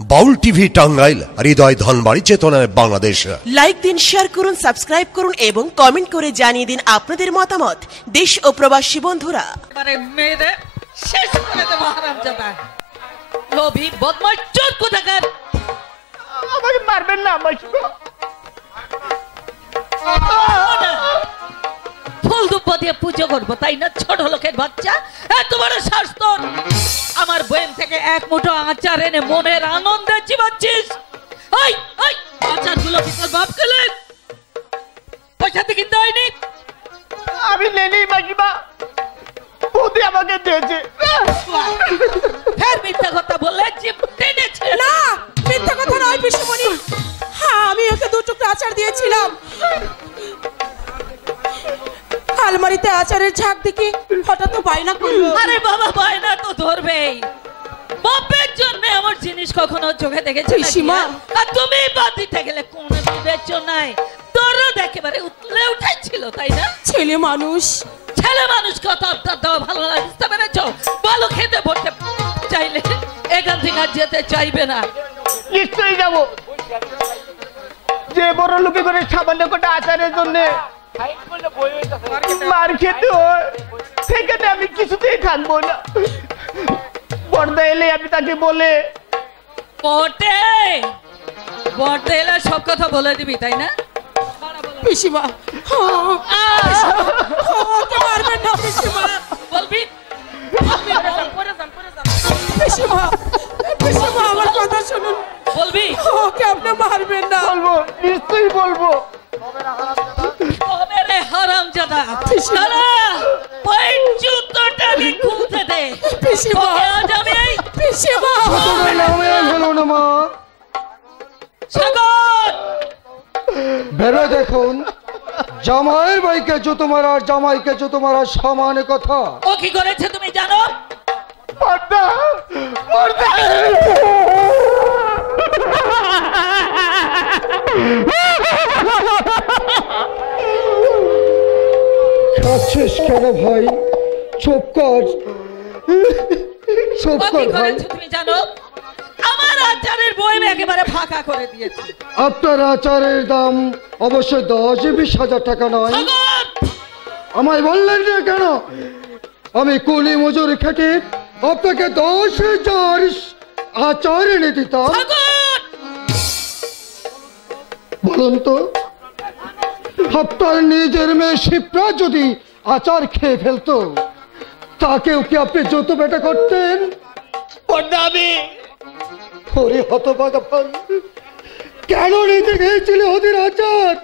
বাউল TV Tangail, হৃদয় ধনবাড়ি, চেতনায় Bangladesh. Like দিন, share করুন, সাবস্ক্রাইব করুন এবং কমেন্ট করে জানিয়ে দিন আপনাদের মতামত। দেশ ও প্রবাসী বন্ধুরা, মেয়েদের শেষ করে দেবো হারামজাদা, লোভী বদমাশ চোর কোথাকার। আমাকে মারবেন না মাসিমা। ফুল দুব্ব দিয়ে পুজো করবো তাই না? ছোট লোকের বাচ্চা, এত বড় সাহস তোর! আমার বইন থেকে এক মুঠো আচার এনে মনের আনন্দে চিবাচ্ছিস। ওই ওই আচারগুলো কি তোর বাপ খেলে? পয়সাতে কিনতে হয়নি? আমি নেই মাসিমা, বৌদি আমাকে দিয়েছে। ফের মিথ্যা কথা বললে জিভ টেনেছে। না, মিথ্যা কথা নয় পিসিমণি। হ্যাঁ, আমি ওকে দু টুকরো আচার দিয়েছিলাম। আলমারিতে আচারের ঝাঁক দেখে হঠাৎ তো বায়না করলো। আরে বাবা, বায়না তো ধরবেই। বাপের জন্য আমার জিনিস কখনো চোখে দেখেছি পিসিমা? আর তুমি বাদ দিতে গেলে কোনো বিবেচ্য নাই। তোরও একেবারে উতলে উঠেছিল তাই না? ছেলে মানুষ, ছেলে মানুষ কত আপনার দেওয়া ভালো লাগে, বুঝতে পেরেছ? ভালো খেতে পড়তে চাইলে এখান থেকে আর যেতে চাইবে না। নিশ্চয়ই যাবো। যে বড় লোকে করে সামান্য কটা আচারের জন্য মার খেতে হয়, সেখানে আমি কিছুতেই থাকবো না। পর্দা এলে আমি তাকে বলে বটে বটে এলে সব কথা বলে দিবি তাই না? পিসিমা ওকে মারবেন না পিসিমা। বলবি পিসিমা, পিসিমা আমার কথা শুনুন। বলবি ওকে আপনি মারবেন না। বলবো, নিশ্চয়ই বলবো। তবে রে হারামজাদা, পিসিমা। দাঁড়া, ওই জুতোটা আমি খুলতে দে। পিসিমা, ওকে আজ আমি এই পিসিমা। সাগর ভেবে দেখুন, জামাইয়ের ভাইকে জুতো মারা আর জামাইকে জুতো মারা সমান কথা। ও কি করেছে তুমি জানো? পর্দা, পর্দা। খাচ্ছিস কেন ভাই? চুপ কর, চুপ ও কর কি ভাই। করেছে তুমি জানো? আমার আচারের বই একেবারে ফাঁকা করে দিয়েছে। আপনার আচারের দাম অবশ্যই 10-20 হাজার টাকা নয়। সাগর আমায় বললেন না কেন? আমি কুলি মজুরি খেটে আপনাকে 10,000 আচার এনে দিতাম। সাগর বলুন তো, আপনার নিজের মেয়ে শিপ্রা যদি আচার খেয়ে ফেলতো, তাকেও কি আপনি জুতো পেটা করতেন? পর্দা আমি ওরে হতভাগা ভাই, কেন নিতে গিয়েছিলে ওদের আচার?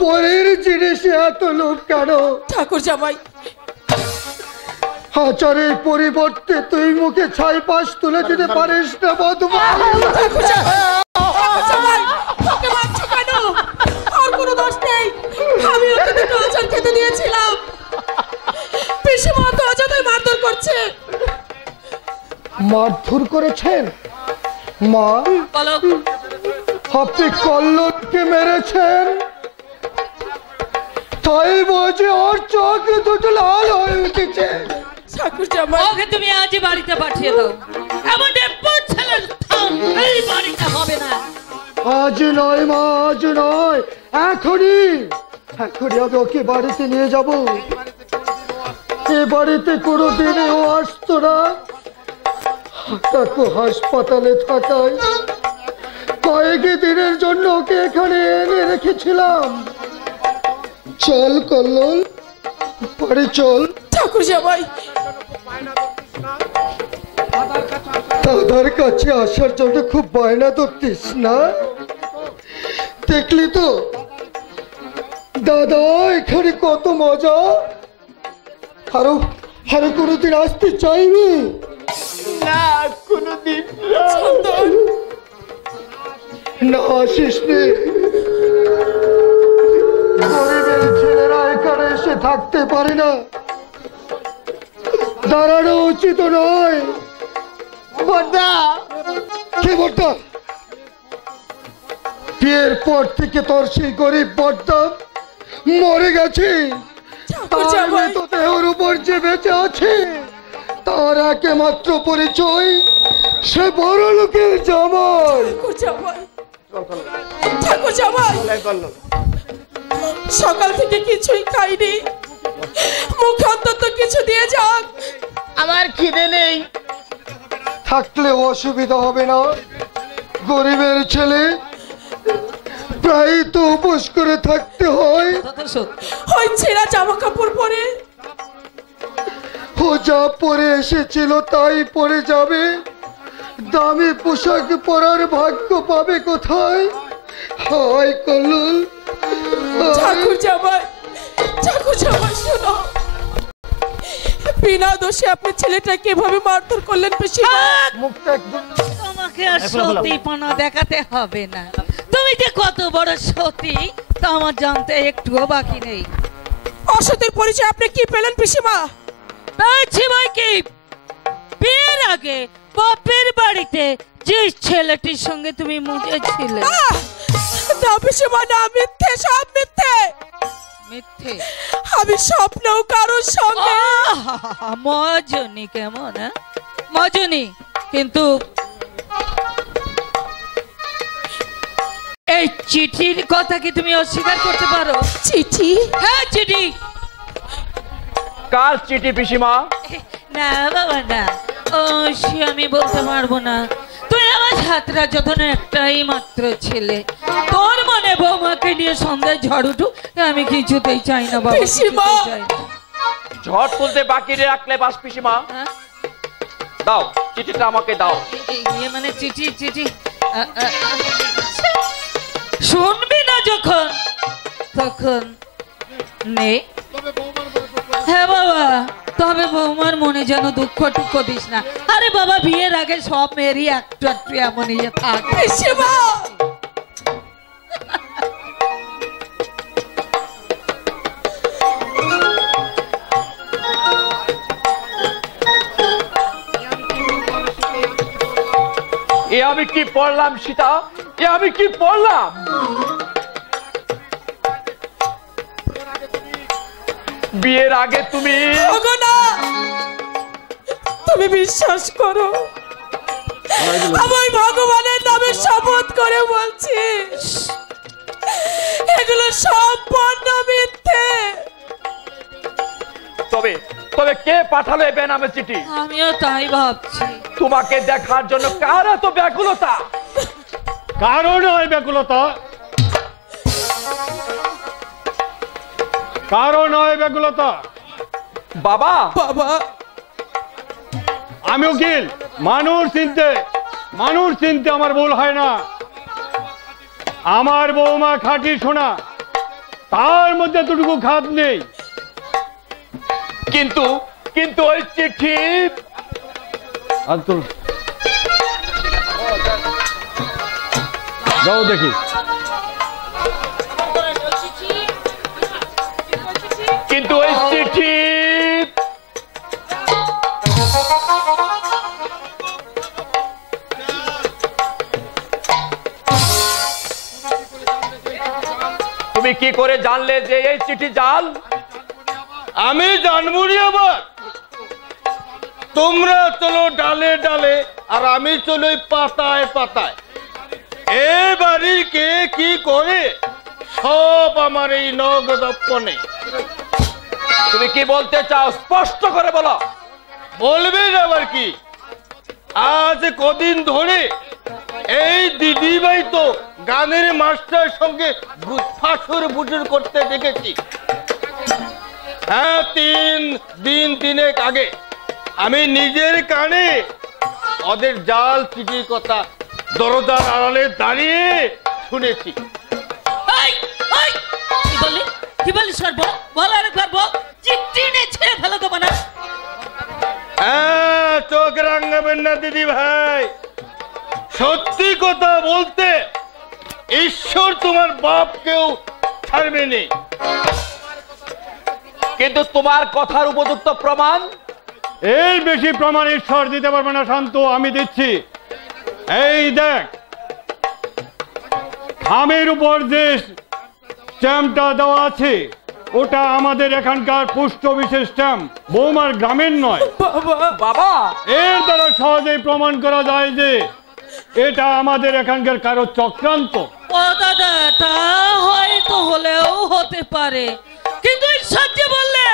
পরের জিনিসে এত লোক কেন? ঠাকুর জামাই, আচারের পরিবর্তে তুই মুখে ছাই পাশ তুলে দিতে পারিস না বধূ? ঠাকুর জামাই, ওকে মারছো কেন? ওর কোনো দোষ নেই। আমি ওকে দুটো আচার খেতে দিয়েছিলাম। পিসিমা তো অযথাই মারধর করছে। মারধর করেছেন? মা, বলো। আপনি কল্লোলকে মেরেছেন, তাই বুঝি ওর চোখ দুটো লাল হয়ে উঠেছে। ঠাকুর জামাই, ওকে তুমি আজই বাড়িতে পাঠিয়ে দাও। এমন ডেপুট ছেলের থাম এই বাড়িতে হবে না। আজ নয় মা, আজ নয়, এখনই এখনই আমি ওকে বাড়িতে নিয়ে যাব। এ বাড়িতে কোনোদিনই ও আসতো না। তাকে হাসপাতালে থাকায় কয়েক দিনের জন্য ওকে এখানে এনে রেখেছিলাম। চল কল্লোল, বাড়ি চল। ঠাকুর জামাই, দাদার কাছে আসার জন্য খুব বায়না ধরতিস না? দেখলি তো দাদা এখানে কত মজা। আরো আরো কোনোদিন আসতে চাইবি না, কোনোদিন না? আসিস নে। গরিবের ছেলেরা এখানে এসে থাকতে পারে না, দাঁড়ানো উচিত নয়। পর্দা কে বর্দা? বিয়ের পর থেকে তোর সেই গরিব বর্দা মরে গেছে। দেহের উপর যে বেঁচে আছে তার একমাত্র পরিচয় সে বড় লোকের জামাই। ঠাকুর জামাই সকাল থেকে কিছুই খাইনি, মুখে অন্তত কিছু দিয়ে যান। আমার খিদে নেই। থাকলে অসুবিধা হবে না, গরিবের ছেলে প্রায় তো উপোস করে থাকতে হয়। ওই ছেঁড়া জামা কাপড় পরে ও যা পরে এসেছিল তাই পরে যাবে, দামি পোশাক পরার ভাগ্য পাবে কোথায়? হায় কল্লোল। ঠাকুর জামাই শোনো, বিনা দোষে আপনার ছেলেটাকে এভাবে মারধর করলেন পিসিমা। মুখটা একদম তোমাকে আর সতীপনা দেখাতে হবে না। তুমি যে কত বড় সতী তা আমার জানতে একটুও বাকি নেই। অসতের পরিচয় আপনি কি পেলেন পিসিমা? পেয়েছি ভাই কি, বিয়ের আগে বাপের বাড়িতে যে ছেলেটির সঙ্গে তুমি মুজেছিলে। না পিসিমা না, মিথ্যে, সব মিথ্যে। মিথ্যে? আমি স্বপ্নেও কারোর সঙ্গে। মজনী কেমন? মজনী, কিন্তু এই চিঠির কথা কি তুমি অস্বীকার করতে পারো? চিঠি? হ্যাঁ চিঠি। কার চিঠি পিসিমা? না বাবা না, ও সে আমি বলতে পারবো না। তুই আমার ছাত্রা যখন একটাই মাত্র ছেলে, তোর মনে বৌমাকে নিয়ে সন্ধ্যায় ঝড় উঠুক আমি কিছুতেই চাই না বাবা, কিছুতেই চাই না। ঝড় তুলতে বাকি রাখলে বাস পিসিমা। হ্যাঁ? দাও চিঠিটা আমাকে দাও। ইয়ে মানে চিঠি চিঠি শুনবি না যখন তখন নে। হ্যাঁ বাবা, তবে বৌমার মনে যেন দুঃখ টুক্ষ দিস না। আরে বাবা, বিয়ের আগে সব মেয়েরই একটু একটু এমনই থাকে। পিসিমা এ আমি কি পড়লাম সীতা, এ আমি কি পড়লাম? বিয়ের আগে তুমি তুমি বিশ্বাস করো, আমি ভগবানের নামে শপথ করে বলছি এগুলো সম্পূর্ণ মিথ্যে। তবে তবে কে পাঠালো এই বেনামে চিঠি? আমিও তাই ভাবছি। তোমাকে দেখার জন্য কার এত ব্যাকুলতা? কারণ হয় ব্যাকুলতা, কারণ হয় ব্যাকুলতা। বাবা বাবা আমি উকিল, মানুষ চিনতে আমার ভুল হয় না। আমার বৌমা খাঁটি সোনা, তার মধ্যে এতটুকু খাদ নেই। কিন্তু কিন্তু ওই চিঠি যাও দেখি। কিন্তু ওই চিঠি তুমি কি করে জানলে যে এই চিঠি জাল? আমি জানবো নি আবার? তোমরা চলো ডালে ডালে আর আমি চলো পাতায় পাতায়। এ বাড়ি কে কি করে সব আমার এই নগদপ্পনে। তুমি কি বলতে চাও স্পষ্ট করে বলো। বলবেন আবার কি? আজ কদিন ধরে এই দিদিভাই তো গানের মাস্টার সঙ্গে ফাঁসুর বুজুর করতে দেখেছি। হ্যাঁ, 3 দিন তিনেক আগে আমি নিজের কানে ওদের জাল চিঠির কথা দরজার আড়ালে দাঁড়িয়ে শুনেছি। কি বলি সর্ব বল, আরেকবার বল। চিঠি নে ছেড়ে ফেলো তো না। হ্যাঁ, চোখ রাঙাবেন না দিদি ভাই, সত্যি কথা বলতে ঈশ্বর তোমার বাপকেও ছাড়বেনি। কিন্তু তোমার কথার উপযুক্ত প্রমাণ? এর বেশি প্রমাণ ঈশ্বর দিতে পারবে না শান্ত, আমি দিচ্ছি। এই দেখ, খামের উপর যে স্ট্যাম্পটা দেওয়া আছে ওটা আমাদের এখানকার পোস্ট অফিসের স্ট্যাম্প, বৌমার গ্রামের নয়। বাবা, এর দ্বারা সহজেই প্রমাণ করা যায় যে এটা আমাদের এখানকার কারো চক্রান্ত। ও দাদা, তা হয়তো হলেও হতে পারে, কিন্তু সত্যি বললে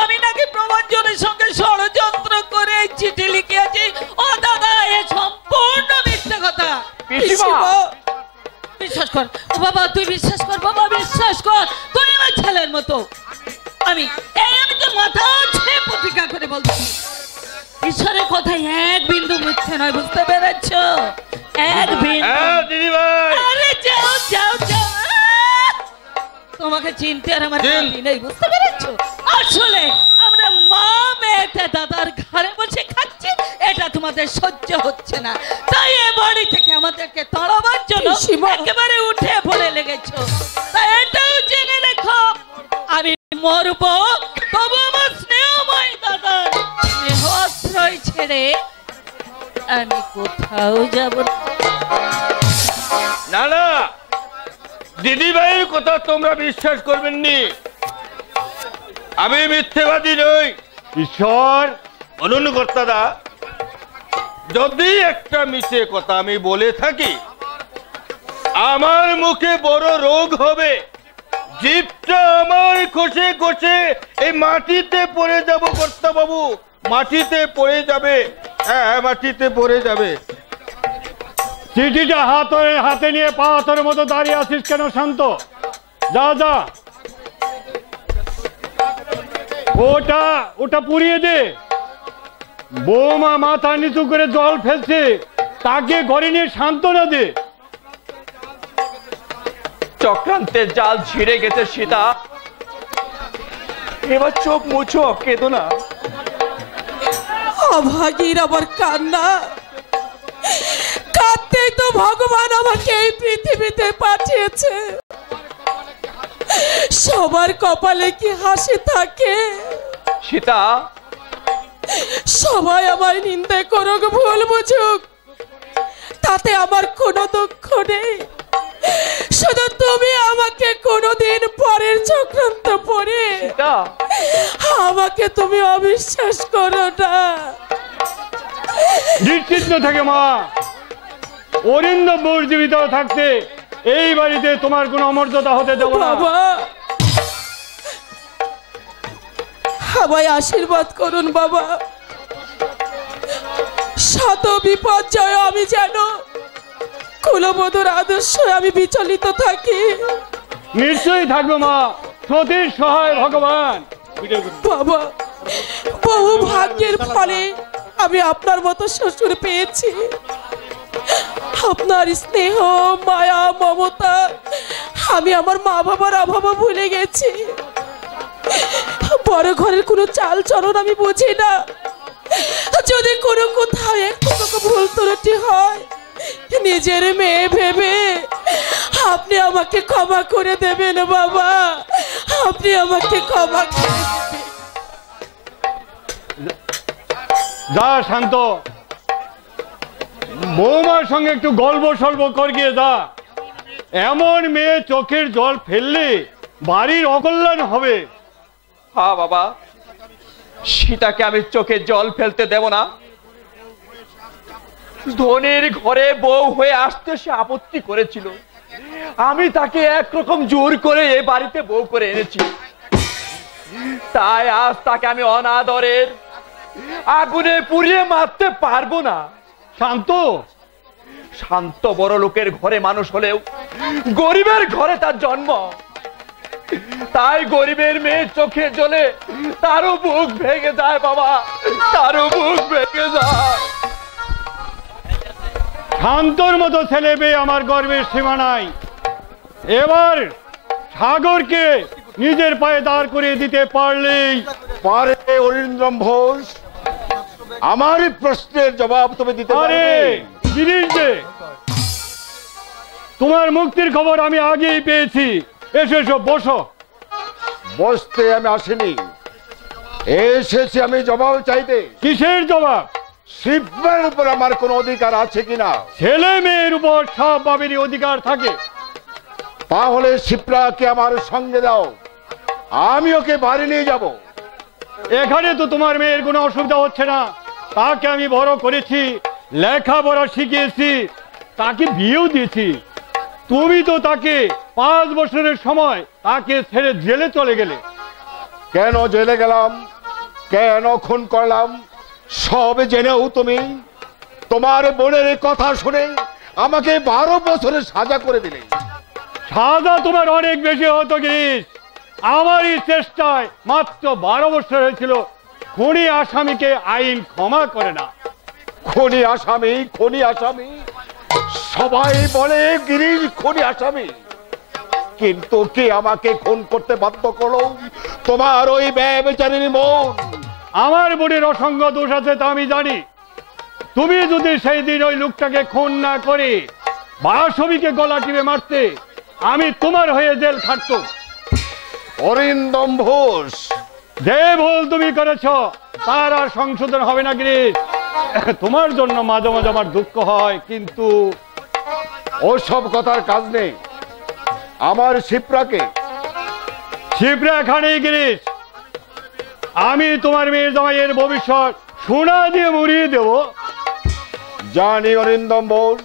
আমি নাকি প্রমাণজনের সঙ্গে ষড়যন্ত্র করে চিঠি লিখিয়েছি। ও দাদা, এ সম্পূর্ণ মিথ্যা কথা। বিশ্বাস কর ও বাবা, তুই বিশ্বাস কর বাবা, বিশ্বাস কর। তুই আমার ছেলের মতো। আমি তো মাথা ছেড়ে প্রতিজ্ঞা করে বলছি, ঈশ্বরের কথায় এক বিন্দু মিথ্যে নয়, বুঝতে পেরেছ? এক বিন্দু। দিদি ভাই, আরে যাও যাও যাও, তোমাকে চিনতে আর আমার বাকি নেই, বুঝতে পেরেছো? আসলে আমরা মা মেয়েতে দাদার ঘরে বসে খাচ্ছি, এটা তোমাদের সহ্য হচ্ছে না, তাই এ বাড়ি থেকে আমাদেরকে তাড়াবার জন্য একেবারে উঠে পড়ে লেগেছো। তাই এটাও জেনে রেখো, আমি মরবো তবু আমার স্নেহময় দাদার স্নেহ আশ্রয় ছেড়ে আমি কোথাও যাব না। না, দিদি ভাইয়ের কথা তোমরা বিশ্বাস করবেন নি। আমি মিথ্যেবাদী নই। ঈশ্বর, বলুন কর্তাদা, যদি একটা মিথ্যে কথা আমি বলে থাকি, আমার মুখে বড় রোগ হবে, জিভটা আমার খসে খসে এই মাটিতে পড়ে যাব কর্তা বাবু, মাটিতে পড়ে যাবে। হ্যাঁ, মাটিতে পড়ে যাবে। চিঠিটা হাতে নিয়ে পাথরের মতো দাঁড়িয়ে আছিস কেন? শান্ত, যা যা, ওটা পুড়িয়ে দে। বৌমা মাথা নিচু করে জল ফেলছে, তাকে ঘরে নিয়ে সান্ত্বনা দে। চক্রান্তের জাল ছিঁড়ে গেছে সীতা, এবার চোখ মুছো, কেঁদো না। অভাগীর আবার কান্না, কাঁদতেই তো ভগবান আমাকে এই পৃথিবীতে পাঠিয়েছে। সবার কপালে কি হাসি থাকে? সীতা, সবাই আমার নিন্দে করুক, ভুল বুঝুক, তাতে আমার কোনো দুঃখ নেই। শুধু তুমি আমাকে কোনোদিন পরের চক্রান্ত পড়ে আমাকে তুমি অবিশ্বাস করো না। নিশ্চিন্ত থেকে মা, অরিন্দম জীবিত থাকতে এই বাড়িতে তোমার কোনো অমর্যাদা হতে দেব না। বাবা, আমায় আশীর্বাদ করুন বাবা, শত বিপর্যয় আমি যেন কুলবধূর আদর্শ আমি বিচলিত থাকি। নিশ্চয়ই থাকবো মা, সতীর সহায় ভগবান। বাবা, বহু ভাগ্যের ফলে আমি আপনার মতো শ্বশুর পেয়েছি। আপনার স্নেহ, মায়া, মমতা আমি আমার মা বাবার অভাবও ভুলে গেছি। বড় ঘরের কোনো চাল চলন আমি বুঝি না। যদি কোনো কোথাও একটু ভুল ত্রুটি হয়, নিজের মেয়ে ভেবে আপনি আমাকে ক্ষমা করে দেবেন বাবা, আপনি আমাকে ক্ষমা করে দেবেন। যা শান্ত, বৌমার সঙ্গে একটু গল্প সল্প করিয়ে যা। এমন মেয়ে চোখের জল ফেললে বাড়ির অকল্যাণ হবে। হ্যাঁ বাবা, সীতাকে আমি চোখে জল ফেলতে দেব না। ধনের ঘরে বউ হয়ে আসতে সে আপত্তি করেছিল, আমি তাকে একরকম জোর করে এ বাড়িতে বউ করে এনেছি। তাই আজ তাকে আমি অনাদরের আগুনে পুড়িয়ে মারতে পারবো না। শান্ত, শান্ত বড় লোকের ঘরে মানুষ হলেও গরিবের ঘরে তার জন্ম, তাই গরিবের মেয়ে চোখে জ্বলে তারও বুক ভেঙে যায় বাবা, তারও বুক ভেঙে যায়। শান্তর মতো ছেলে পেয়ে আমার গর্বের সীমা নাই। এবার সাগরকে নিজের পায়ে দাঁড় করিয়ে দিতে পারলেই পারে। অরিন্দম ঘোষ, আমার প্রশ্নের জবাব তুমি দিতে পারবে? জিনিস যে তোমার মুক্তির খবর আমি আগেই পেয়েছি। এসো এসো, বসো। বসতে আমি আসিনি, এসেছি আমি জবাব চাইতে। কিসের জবাব? শিবের উপর আমার কোন অধিকার আছে কিনা? ছেলে মেয়ের উপর সব বাবেরই অধিকার থাকে। তাহলে শিবরাকে আমার সঙ্গে দাও, আমি ওকে বাড়ি নিয়ে যাব। এখানে তো তোমার মেয়ের কোনো অসুবিধা হচ্ছে না। তাকে আমি বড় করেছি, লেখাপড়া শিখিয়েছি, তাকে বিয়েও দিয়েছি। তুমি তো তাকে 5 বছরের সময় তাকে ছেড়ে জেলে চলে গেলে। কেন জেলে গেলাম, কেন খুন করলাম সব জেনেও তুমি তোমার বোনের কথা শুনে আমাকে 12 বছরের সাজা করে দিলে। সাজা তোমার অনেক বেশি হতো গিরিশ। আমারই চেষ্টায় মাত্র 12 বছর হয়েছিল। খুনি আসামিকে আইন ক্ষমা করে না। খুনি আসামি, খুনি আসামি, সবাই বলে গিরিশ খুনি আসামি, কিন্তু কে আমাকে খুন করতে বাধ্য করলো? তোমার ওই বেচারির মন। আমার বোনের অসংখ্য দোষ আছে তা আমি জানি। তুমি যদি সেই দিন ওই লোকটাকে খুন না করে বাসবিকে গলা টিপে মারতে, আমি তোমার হয়ে জেল খাটতো। অরিন্দম ঘোষ, যে ভুল তুমি করেছ তার আর সংশোধন হবে না গিরিশ। তোমার জন্য মাঝে মাঝে আমার দুঃখ হয়, কিন্তু ওসব কথার কাজ নেই। আমার শিপ্রাকে শিপ্রা এখানেই গিরিশ। আমি তোমার মেয়ের জামাইয়ের ভবিষ্যৎ সোনা দিয়ে মুড়িয়ে দেব। জানি অরিন্দম বোস,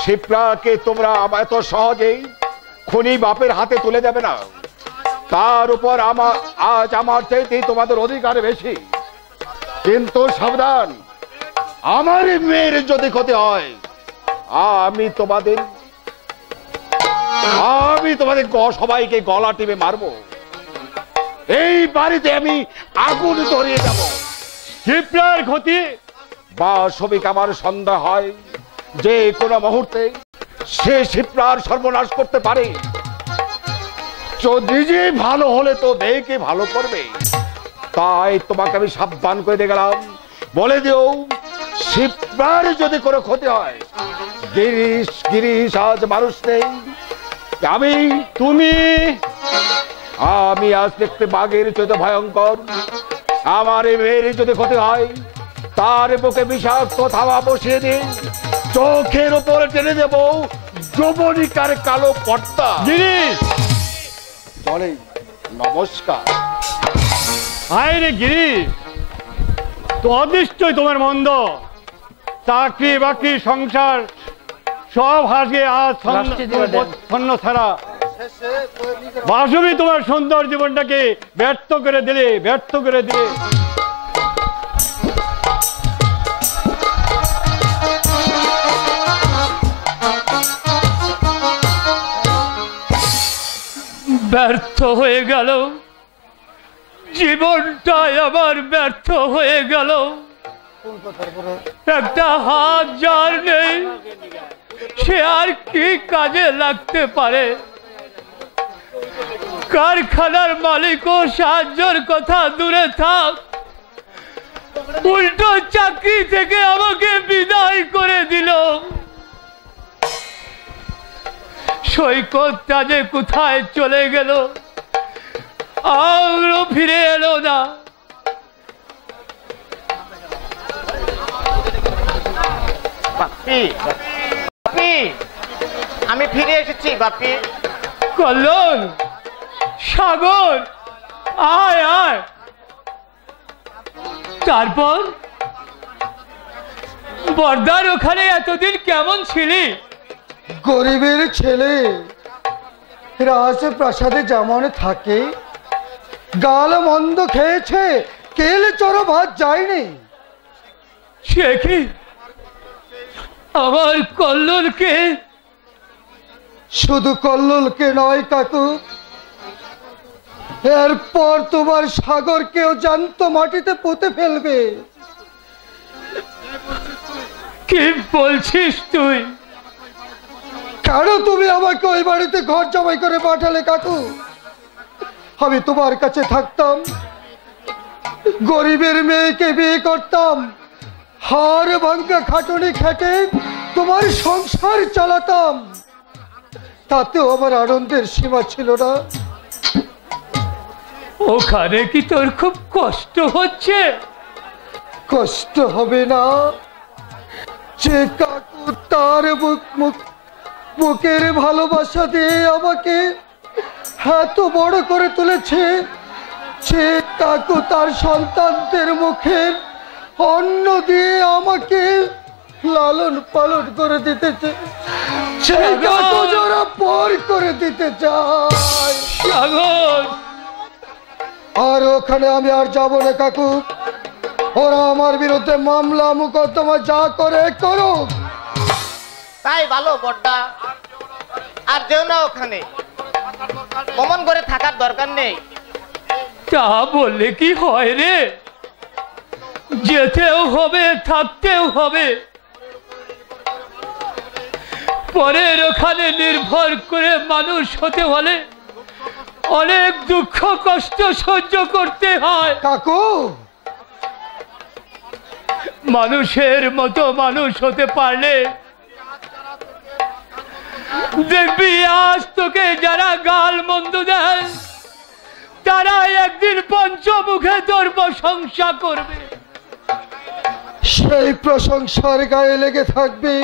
শিপ্রাকে তোমরা এত সহজেই খুনি বাপের হাতে তুলে যাবে না। তার উপর আজ আমার চাইতে তোমাদের অধিকার বেশি। কিন্তু সাবধান, আমার মেয়ের যদি ক্ষতি হয় আমি তোমাদের সবাইকে গলা টিপে মারবো। এই বাড়িতে আমি আগুন ধরিয়ে যাব। শিপ্রার ক্ষতি বাসবিক আমার সন্দেহ হয় যে কোনো মুহূর্তে সে শিপ্রার সর্বনাশ করতে পারে। নিজে ভালো হলে তো মেয়েকে ভালো করবে। তাই তোমাকে আমি সাবধান করে দিয়ে গেলাম, বলে দিও শিপ্রার যদি কোনো ক্ষতি হয়, গিরিশ আজ মানুষ নেই। আমি আজ দেখতে বাঘের চৈত ভয়ঙ্কর। আমার মেয়ের যদি ক্ষতি হয়, তার বুকে বিষাক্ত থাবা বসিয়ে দিন, চোখের উপরে টেনে দেব যৌবনিকার কালো পর্দা। গিরিশ বলে নমস্কার। হায় রে গিরিশ, তো অদৃষ্টই তোমার মন্দ। চাকরি বাকরি সংসার সব হারিয়ে আজ ছন্ন ছাড়া। বাসবি তোমার সুন্দর জীবনটাকে ব্যর্থ করে দিলে। ব্যর্থ হয়ে গেল জীবনটাই, আবার ব্যর্থ হয়ে গেল। একটা হাত যার নেই সে আর কি কাজে লাগতে পারে? কারখানার মালিকও সাহায্যের কথা দূরে থাক, উল্টো চাকরি থেকে আমাকে বিদায় করে দিল। সৈকতটা যে কোথায় চলে গেল, আরো ফিরে এলো না। আমি ফিরে এসেছি বাপি। কল্যাণ, সাগর, আয় আয়। তারপর বর্দার ওখানে এতদিন কেমন ছিলি? গরিবের ছেলে রাজপ্রাসাদে যেমন থাকে, গাল মন্দ খেয়েছে, কেল চড়ো ভাত যায়নি। সে কি আমার কল্লোলকে? শুধু কল্লোলকে নয় কাকু, এরপর তোমার সাগরকেও জ্যান্ত মাটিতে পুঁতে ফেলবে। কি বলছিস তুই? কেন তুমি আমাকে ওই বাড়িতে ঘর জমাই করে পাঠালে কাকু? আমি তোমার কাছে থাকতাম, গরিবের মেয়েকে বিয়ে করতাম, হাড় ভাঙ্গা খাটুনি খেটে তোমার সংসার চালাতাম, তাতেও আমার আনন্দের সীমা ছিল না। ওখানে কি তোর খুব কষ্ট হচ্ছে? কষ্ট হবে না যে কাকু তার বুকের ভালোবাসা দিয়ে আমাকে এত বড় করে তুলেছে সে কাকু তার সন্তানদের মুখের অন্ন দিয়ে আমাকে লালন পালন করে দিতেছে, সেই কাকু যারা পর করে দিতে চায়। আর ওখানে আমি আর যাব না কাকু, ওরা আমার বিরুদ্ধে মামলা মোকদ্দমা যা করে করুক। তাই ভালো বড়দা, আর যেও না ওখানে, অমন করে থাকার দরকার নেই। তা বললে কি হয় রে, যেতেও হবে থাকতেও হবে। পরের ওখানে নির্ভর করে মানুষ হতে হলে অনেক দুঃখ কষ্ট সহ্য করতে হয় কাকু। মানুষের মতো মানুষ হতে পারলে দেখবি আজ তোকে যারা গাল মন্দ দেয় তারা একদিন পঞ্চমুখে তোর প্রশংসা করবে। সেই প্রশংসার গায়ে লেগে থাকবে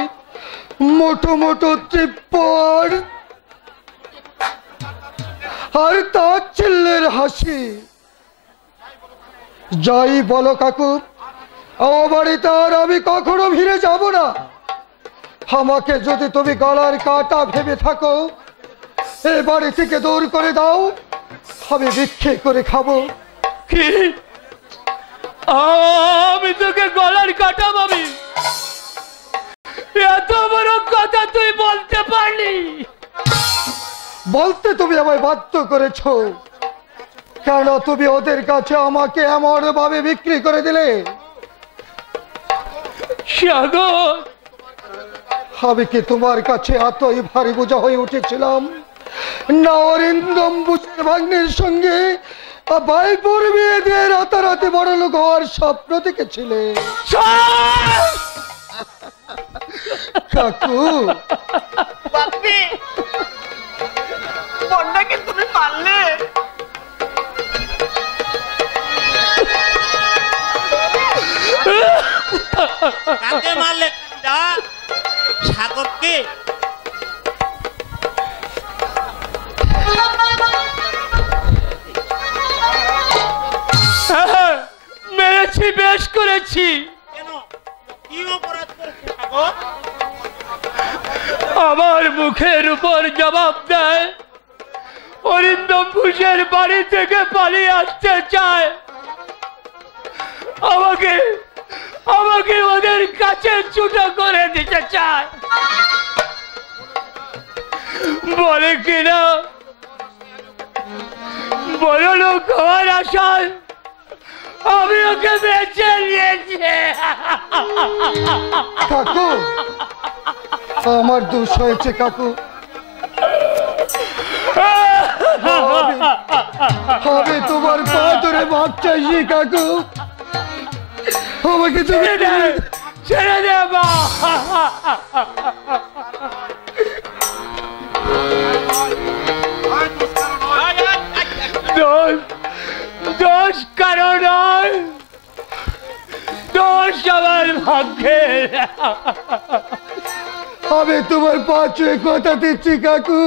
মোটো মোটো ত্রিপর আর তাচ্ছিল্যের হাসি। যাই বলো কাকু, ও বাড়িতে আর আমি কখনো ফিরে যাব না। আমাকে যদি তুমি গলার কাটা ভেবে থাকো, এ বাড়ি থেকে দূর করে দাও, আমি ভিক্ষে করে খাবো। কি আমি তোকে গলার কাটা ভাবি? এত বড় কথা তুই বলতে পারলি? বলতে তুমি আমায় বাধ্য করেছো, কেন তুমি ওদের কাছে আমাকে এমন ভাবে বিক্রি করে দিলে? সাগর, আমি কি তোমার কাছে এতই ভারী বোঝা হয়ে উঠেছিলাম না? অরিন্দম বুঝের ভাগ্নের সঙ্গে বাইপুর বিয়ে দিয়ে রাতারাতি বড় লোক হওয়ার স্বপ্ন দেখেছিলে কাকু? বাপি, বড়দাকে তুমি পারলে? কাকে মারলে? সাগরকে? মেরেছি, বেশ করেছি। কেন, কি অপরাধ করেছে সাগর? আমার মুখের উপর জবাব দেয় অরিন্দম ঘোষের বাড়ি থেকে পালিয়ে আসতে চায়। আমাকে আমাকে ওদের কাছে ছুটো করে দিতে চায়। বলে কিনা বড় লোক হওয়ার আশায় আমি ওকে বেঁচে নিয়েছি। কাকু, আমার দোষ হয়েছে কাকু। আমি তোমার পা ধরে মাপ চাইছি কাকু, আমাকে তুমি ছেড়ে দে মা। দোষ কারো নয়, দোষ আমার ভাগ্যের। আমি তোমার পা ছুঁয়ে কথা দিচ্ছি কাকু,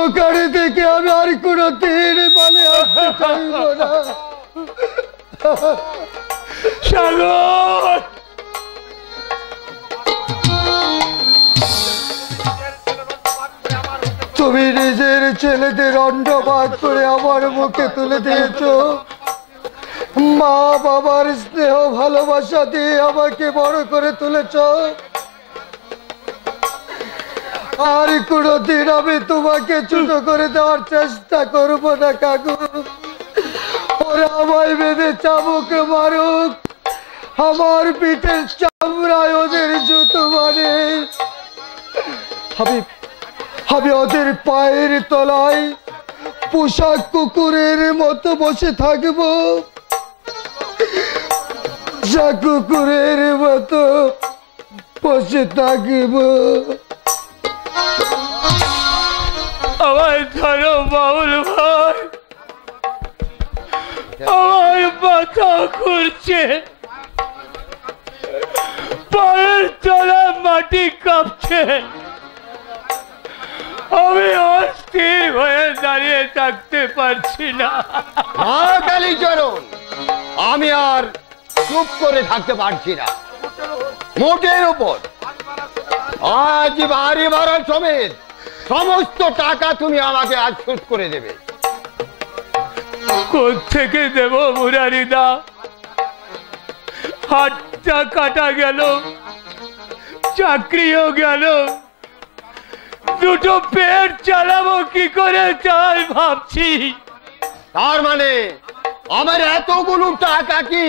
ওখানে থেকে আমি আর কোনো দিন বলে আসতে চাইব না। সাগর, তুমি নিজের ছেলেদের অন্ডবাদ করে আমার মুখে তুলে দিয়েছো। মা বাবার স্নেহ ভালোবাসা দিয়ে আমাকে বড় করে তুলেছ। আর কোনোদিন আমি তোমাকে ছোট করে দেওয়ার চেষ্টা করবো না কাকু। ওরা আমায় বেঁধে চাবুক মারুক, আমার পিঠের চামড়ায় ওদের জুতো মানে আমি ওদের পায়ের তলায় পোশাক কুকুরের মতো বসে থাকবো, যা কুকুরের মতো বসে থাকবো। আমার ধরো বাউল ভাই, আমার মাথা ঘুরছে, পায়ের তলা মাটি কাঁপছে। আমি অস্থির হয়ে দাঁড়িয়ে থাকতে পারছি না। কালীচরণ, আমি আর চুপ করে থাকতে পারছি না। মোটের উপর আজ বাড়ি ভাড়া সমেত সমস্ত টাকা তুমি আমাকে আজ শোধ করে দেবে। কোত্থেকে দেব মুরারিদা? হাতটা কাটা গেল, চাকরিও গেল, দুটো পেট চালাবো কি করে তাই ভাবছি। তার মানে আমার এতগুলো টাকা কি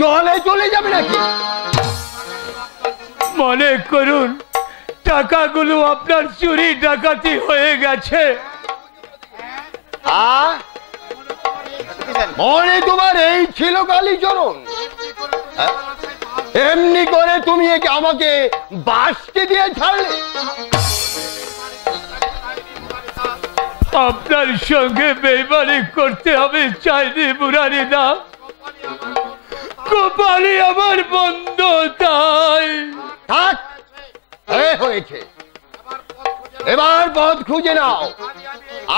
জলে চলে যাবে নাকি? মনে করুন টাকাগুলো আপনার চুরি ডাকাতি হয়ে গেছে। মনে তোমার এই ছিল কালীচরণ? এমনি করে তুমি আমাকে বাঁচতে দিয়ে ছাড়লে? আপনার সঙ্গে বেইমানি করতে হবে চাইনি মুরারিদা, কপালি আমার বন্ধ তাই। থাক, হয়েছে, এবার পথ খুঁজে নাও।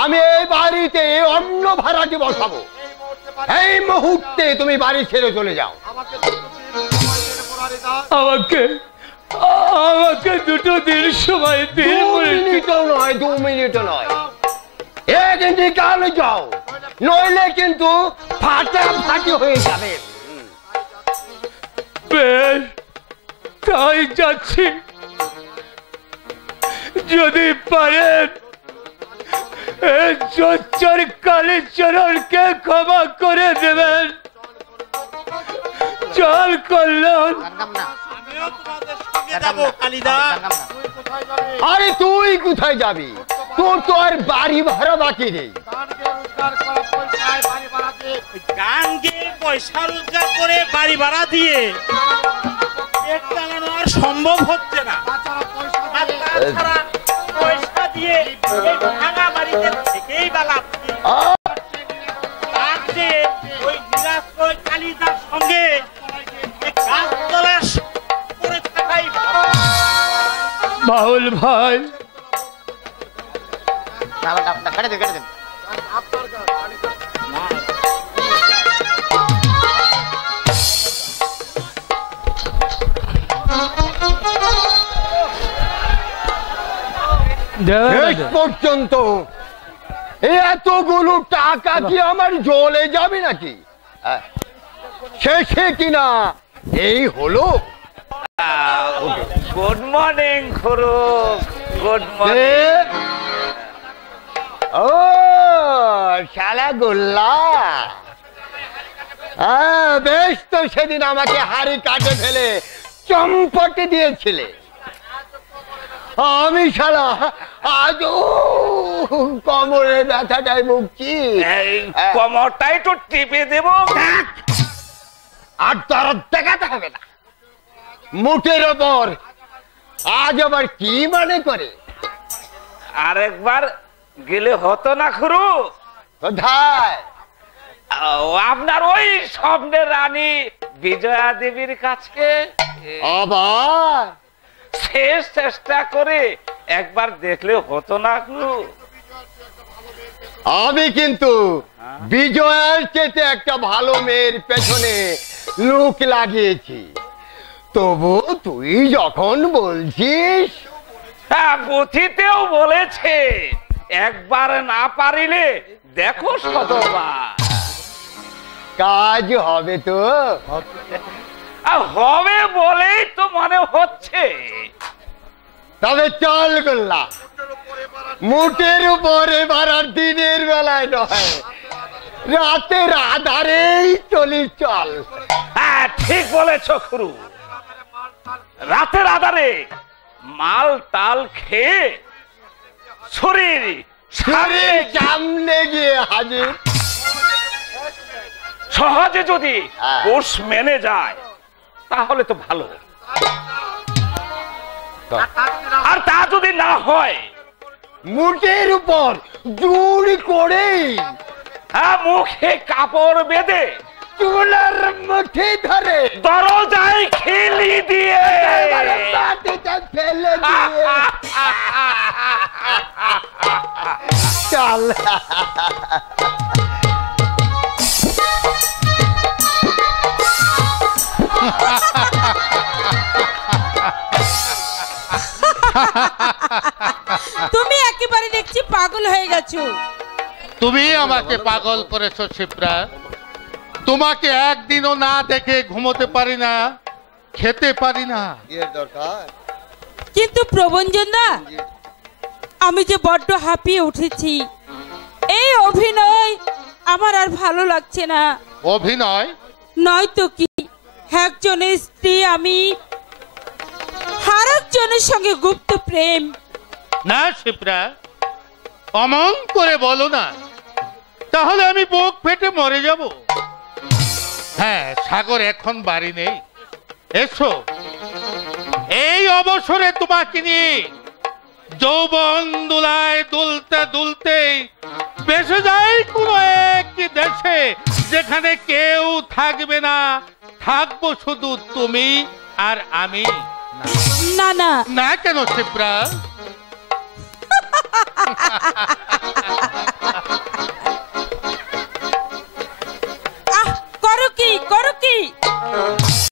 আমি এই বাড়িতে অন্য ভাড়াটি বসাবো। এই মুহূর্তে তুমি বাড়ি ছেড়ে চলে যাও। আমাকে আমাকে দুটো দিন সময় দিন। 2 মিনিটও নয়, 2 মিনিটও নয়, কিন্তু কাল যাও, নইলে কিন্তু ফাটাফাটি হয়ে যাবে। বেশ, তাই যাচ্ছি। যদি পারেন জোচ্চর কালীচরণকে ক্ষমা করে দেবেন। চল কল্যাণ। আরে তুই কোথায় যাবি? তোর তো আর বাড়ি ভাড়া বাকি নেই। গান গেয়ে পয়সা রোজগার করে বাড়ি ভাড়া দিয়ে পেট চালানো আর সম্ভব হচ্ছে না। তাছাড়া পয়সা দিয়ে এই ভাঙা বাড়িতে থেকেই বালাচ্ছি। তার চেয়ে ওই নিরাশ্রয় কালিদার সঙ্গে গাছতলার করে থাকাই বাউল ভাই, পর্যন্ত এতগুলো টাকা কি আমার জলে যাবে নাকি? শেষে কিনা এই হলো। গুড মর্নিং খুড়ো। Good morning. ও শালা গোল্লা, বেশ তো সেদিন আমাকে হাড়ি কাটে ফেলে চম্পটে দিয়েছিলে। আমি শালা আজও কোমরে ব্যথাটাই ভুগছি। কোমরটাই তো টিপে দেব। আর তার দেখাতে হবে না। মুঠের ওপর আজ আবার কি মনে করে? আরেকবার গেলে হতো না খুড়ো? কোথায়? আপনার ওই স্বপ্নের রানী বিজয়া দেবীর কাছে। আবার শেষ চেষ্টা করে একবার দেখলে হতো না খুড়ো? আমি কিন্তু বিজয়ার চেয়ে একটা ভালো মেয়ের পেছনে লোক লাগিয়েছি। তবু তুই যখন বলছিস। হ্যাঁ, পুঁথিতেও বলেছে একবার না পারিলে দেখো শতবার। কাজ হবে তো? হবে বলেই তো মনে হচ্ছে। তবে চল গোল্লা, মুঠের উপরে বাড়ার দিনের বেলায় নয়, রাতের আধারেই চলি চল। হ্যাঁ, ঠিক বলেছ খুড়ো। রাতের আধারে মাল তাল খেয়ে শরীর সামনে গিয়ে হাজির। সহজে যদি কোর্স মেনে যায় তাহলে তো ভালো, আর তা যদি না হয় মুঠের উপর জোর করে মুখে কাপড় বেঁধে চুলার মুঠি ধরে দরজায় খিলি দিয়ে ফেলে দিয়ে চল। তুমি একেবারে দেখছি পাগল হয়ে গেছো। তুমি আমাকে পাগল করেছো শিপ্রা। তোমাকে একদিনও না দেখে ঘুমোতে পারি না, খেতে পারি না। কিন্তু প্রবঞ্জন দা, আমি যে বড্ড হাঁপিয়ে উঠেছি। এই অভিনয় আমার আর ভালো লাগছে না। অভিনয় নয় তো কি, একজনের স্ত্রী আমি, আরেকজনের সঙ্গে গুপ্ত প্রেম। না শিপ্রা, অমন করে বলো না, তাহলে আমি বুক ফেটে মরে যাব। হ্যাঁ, সাগর এখন বাড়ি নেই। এসো, এই অবসরে তোমাকে নিয়ে যৌবন দুলায় দুলতে দুলতে বেসে যায় কোনো এক দেশে, যেখানে কেউ থাকবে না, থাকবো শুধু তুমি আর আমি। না না না কেন শিপ্রা?